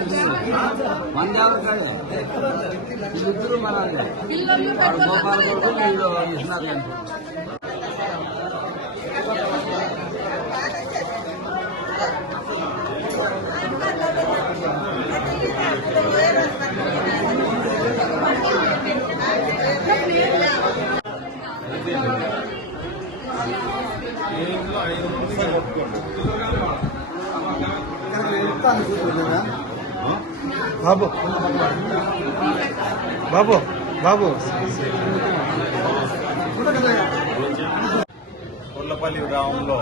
వాళ్ళు మనసు మన ఎవరు కాదే ఇద్దరు మన గోపాల కొడుకు వీళ్ళు ఇస్తున్నారు కానీ బాబు. బాబు బాబు. కొల్లపల్లి గ్రామంలో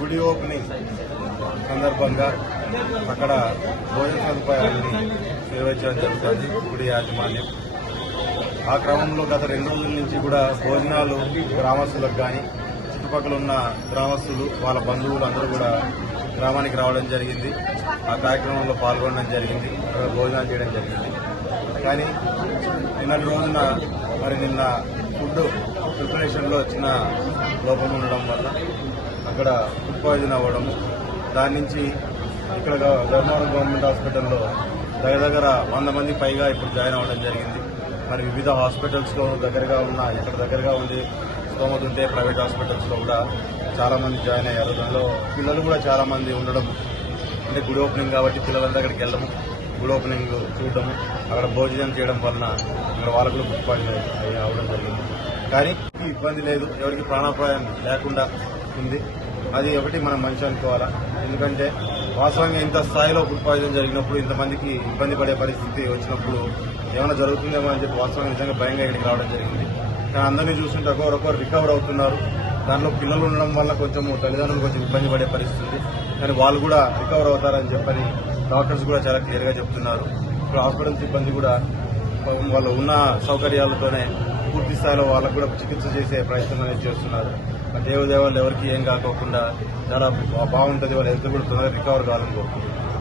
గుడి ఓపెనింగ్ సందర్భంగా అక్కడ భోజన సదుపాయాన్ని నిర్వహించడం జరుగుతుంది గుడి యాజమాన్యం. ఆ క్రమంలో గత రెండు రోజుల నుంచి కూడా భోజనాలు గ్రామస్తులకు కానీ చుట్టుపక్కల ఉన్న గ్రామస్తులు వాళ్ళ బంధువులు అందరూ కూడా గ్రామానికి రావడం జరిగింది. ఆ కార్యక్రమంలో పాల్గొనడం జరిగింది. అక్కడ భోజనాలు చేయడం జరిగింది. కానీ నిన్నటి రోజున మరి నిన్న ఫుడ్ ప్రిపరేషన్లో చిన్న లోపం ఉండడం వల్ల అక్కడ ఫుడ్ పాయిజన్ అవ్వడం దాని నుంచి ఇక్కడ గ- ధర్మవరం గవర్నమెంట్ హాస్పిటల్లో దగ్గర దగ్గర వంద మంది పైగా ఇప్పుడు జాయిన్ అవ్వడం జరిగింది. మరి వివిధ హాస్పిటల్స్లో దగ్గరగా ఉన్న ఇక్కడ దగ్గరగా ఉండి స్తోమత ఉంటే ప్రైవేట్ హాస్పిటల్స్లో కూడా చాలామంది జాయిన్ అయ్యారు. దానిలో పిల్లలు కూడా చాలామంది ఉండడం అంటే గుడి ఓపెనింగ్ కాబట్టి పిల్లలంతా అక్కడికి వెళ్ళడము గుడి ఓపెనింగ్ చూడడం అక్కడ భోజనం చేయడం వలన అక్కడ వాళ్ళకు కూడా గుర్తుపాటు అవడం జరిగింది. కానీ ఇబ్బంది లేదు. ఎవరికి ప్రాణాపాయం లేకుండా ఉంది. అది ఒకటి మనం మంచి అనుకోవాలా. ఎందుకంటే వాస్తవంగా ఇంత స్థాయిలో ఫుడ్ పాయిజన్ జరిగినప్పుడు ఇంతమందికి ఇబ్బంది పడే పరిస్థితి వచ్చినప్పుడు ఏమైనా జరుగుతుందేమో అని చెప్పి వాస్తవంగా నిజంగా భయంగా ఇక్కడికి రావడం జరిగింది. అందరినీ చూస్తుంటే ఒకరొకరు రికవర్ అవుతున్నారు. దాంట్లో పిల్లలు ఉండడం వల్ల కొంచెం తల్లిదండ్రులు కొంచెం ఇబ్బంది పడే పరిస్థితి. కానీ వాళ్ళు కూడా రికవర్ అవుతారని చెప్పని డాక్టర్స్ కూడా చాలా క్లియర్గా చెప్తున్నారు. ఇప్పుడు హాస్పిటల్ సిబ్బంది కూడా వాళ్ళు ఉన్న సౌకర్యాలతోనే పూర్తి స్థాయిలో వాళ్ళకు కూడా చికిత్స చేసే ప్రయత్నం అనేది చేస్తున్నారు. దేవదేవాళ్ళు ఎవరికి ఏం కాకోకుండా చాలా బాగుంటుంది. వాళ్ళ హెల్త్ కూడా తొందరగా రికవర్ కావాలని కోరుకుంటున్నారు.